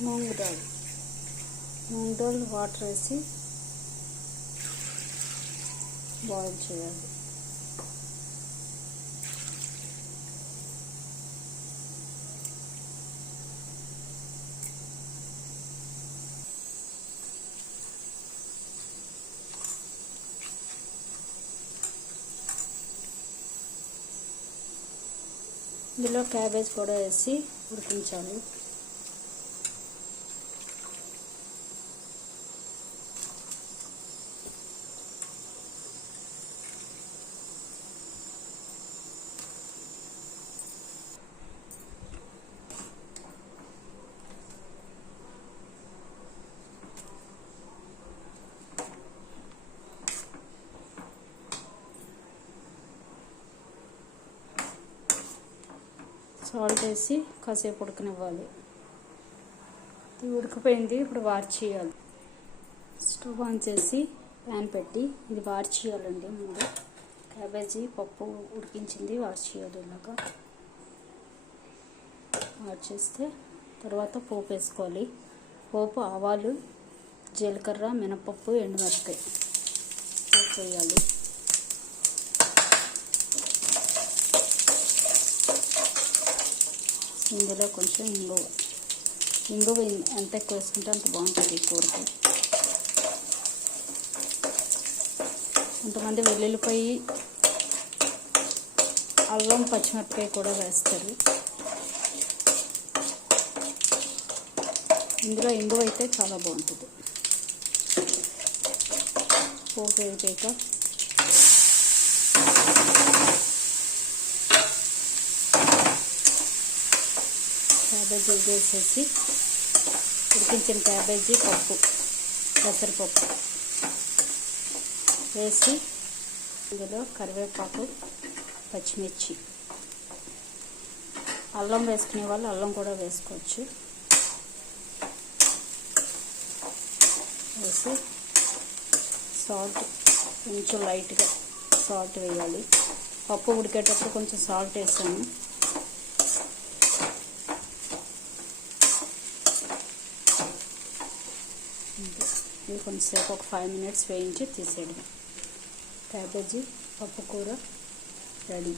Moong dal water వేసి boil చేయాలి. ఇందులో క్యాబేజ్ కూడా వేసి ఉడికించాలి. సాల్ట్ వేసి కాసేపు ఉడకనివ్వాలి. ఇది ఉడికిపోయింది. ఇప్పుడు వార్చి చేయాలి. స్టవ్ ఆన్ చేసి ప్యాన్ పెట్టి ఇది వార్చి చేయాలండి. ముందు క్యాబేజీ పప్పు ఉడికించింది వార్చి చేయాలి. ఇలాగా వార్చి చేస్తే తర్వాత పోపు వేసుకోవాలి. పోపు ఆవాలు, జీలకర్ర, మినపప్పు, ఎండుమిరపకాయ పోపు వేయాలి. ఇందులో కొంచెం ఇంగువ ఎంత ఎక్కువ వేసుకుంటే అంత బాగుంటుంది ఈ కూరకి. కొంతమంది వెల్లుల్లిపాయ, అల్లం, పచ్చిమిరపకాయ కూడా వేస్తారు. ఇందులో ఇంగువ అయితే చాలా బాగుంటుంది. పోపు వేయక క్యాబేజీ వేసేసి ఉడికించిన క్యాబేజీ పప్పు, పెసరపప్పు వేసి ఇందులో కరివేపాకు, పచ్చిమిర్చి, అల్లం వేసుకునే వాళ్ళు అల్లం కూడా వేసుకోవచ్చు. వేసి సాల్ట్ కొంచెం లైట్గా సాల్ట్ వేయాలి. పప్పు ఉడికేటప్పుడు కొంచెం సాల్ట్ వేసాను. ఇది కొంచెంసేపు ఒక 5 minutes వేయించి తీసేయడం. క్యాబేజీ పప్పు కూర రెడీ.